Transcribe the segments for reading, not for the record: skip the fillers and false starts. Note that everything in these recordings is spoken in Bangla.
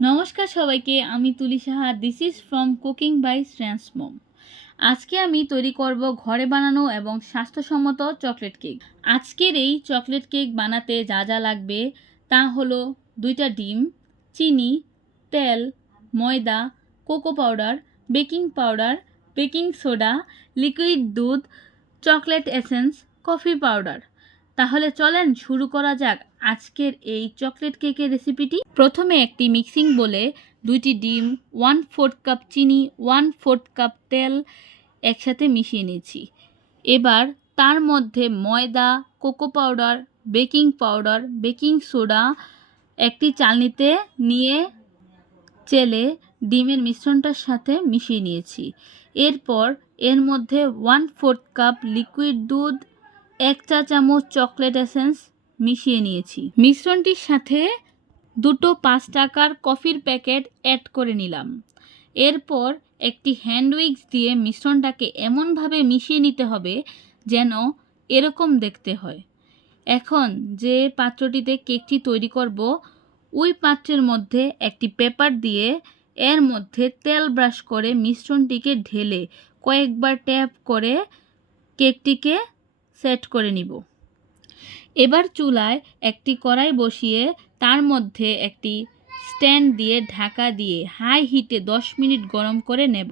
নমস্কার সবাইকে, আমি Tuli Saha. This is from cooking by Shreyas mom. আজকে আমি তৈরি করব ঘরে বানানো এবং স্বাস্থ্যসম্মত চকলেট কেক। আজকের এই চকলেট কেক বানাতে যা যা লাগবে তা হলো 2টা ডিম, চিনি, তেল, ময়দা, cocoa powder, baking powder, baking soda, liquid দুধ, চকলেট এসেন্স, কফি পাউডার। তাহলে চলেন শুরু করা যাক আজকের এই চকলেট কেকের রেসিপিটি। প্রথমে একটি মিক্সিং বোলে 2টি ডিম, 1/4 কাপ চিনি, 1/4 কাপ তেল একসাথে মিশিয়ে নিয়েছি। এবার তার মধ্যে ময়দা, cocoa powder, baking powder, baking soda একটি চালনিতে নিয়ে চেলে ডিমের মিশ্রণটার সাথে মিশিয়ে নিয়েছি। এরপর এর মধ্যে 1/4 কাপ লিকুইড দুধ, 1 চা চামচ চকলেট এসেন্স মিশিয়ে নিয়েছি। মিশ্রণটির সাথে 2টো 5 টাকার কফির প্যাকেট অ্যাড করে নিলাম। এরপর একটি হ্যান্ড উইক্স দিয়ে মিশ্রণটাকে এমনভাবে মিশিয়ে নিতে হবে যেন এরকম দেখতে হয়। এখন যে পাত্রটিতে কেকটি তৈরি করব ওই পাত্রের মধ্যে একটি পেপার দিয়ে এর মধ্যে তেল ব্রাশ করে মিশ্রণটিকে ঢেলে কয়েকবার ট্যাপ করে কেকটিকে সেট করে নিব। এবার চুলায় একটি কড়াই বসিয়ে তার মধ্যে একটি স্ট্যান্ড দিয়ে ঢাকা দিয়ে হাই হিটে 10 মিনিট গরম করে নেব।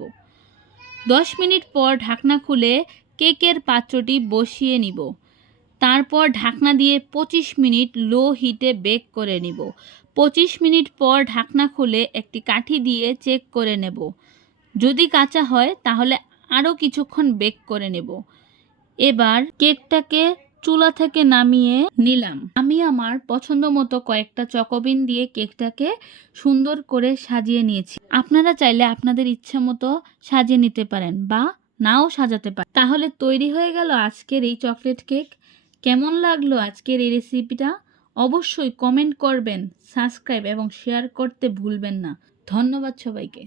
10 মিনিট পর ঢাকনা খুলে কেকের পাত্রটি বসিয়ে নিব। তারপর ঢাকনা দিয়ে 25 মিনিট লো হিটে বেক করে নিব। 25 মিনিট পর ঢাকনা খুলে একটি কাঠি দিয়ে চেক করে নেব। যদি কাঁচা হয় তাহলে আরও কিছুক্ষণ বেক করে নেব। এবার কেকটাকে চুলা থেকে নামিয়ে নিলাম। আমি আমার পছন্দ মতো কয়েকটা চকোবিন দিয়ে কেকটাকে সুন্দর করে সাজিয়ে নিয়েছি। আপনারা চাইলে আপনাদের ইচ্ছা মতো সাজিয়ে নিতে পারেন বা নাও সাজাতে পারেন। তাহলে তৈরি হয়ে গেল আজকের এই চকলেট কেক। কেমন লাগলো আজকের এই রেসিপিটা অবশ্যই কমেন্ট করবেন, সাবস্ক্রাইব এবং শেয়ার করতে ভুলবেন না। ধন্যবাদ সবাইকে।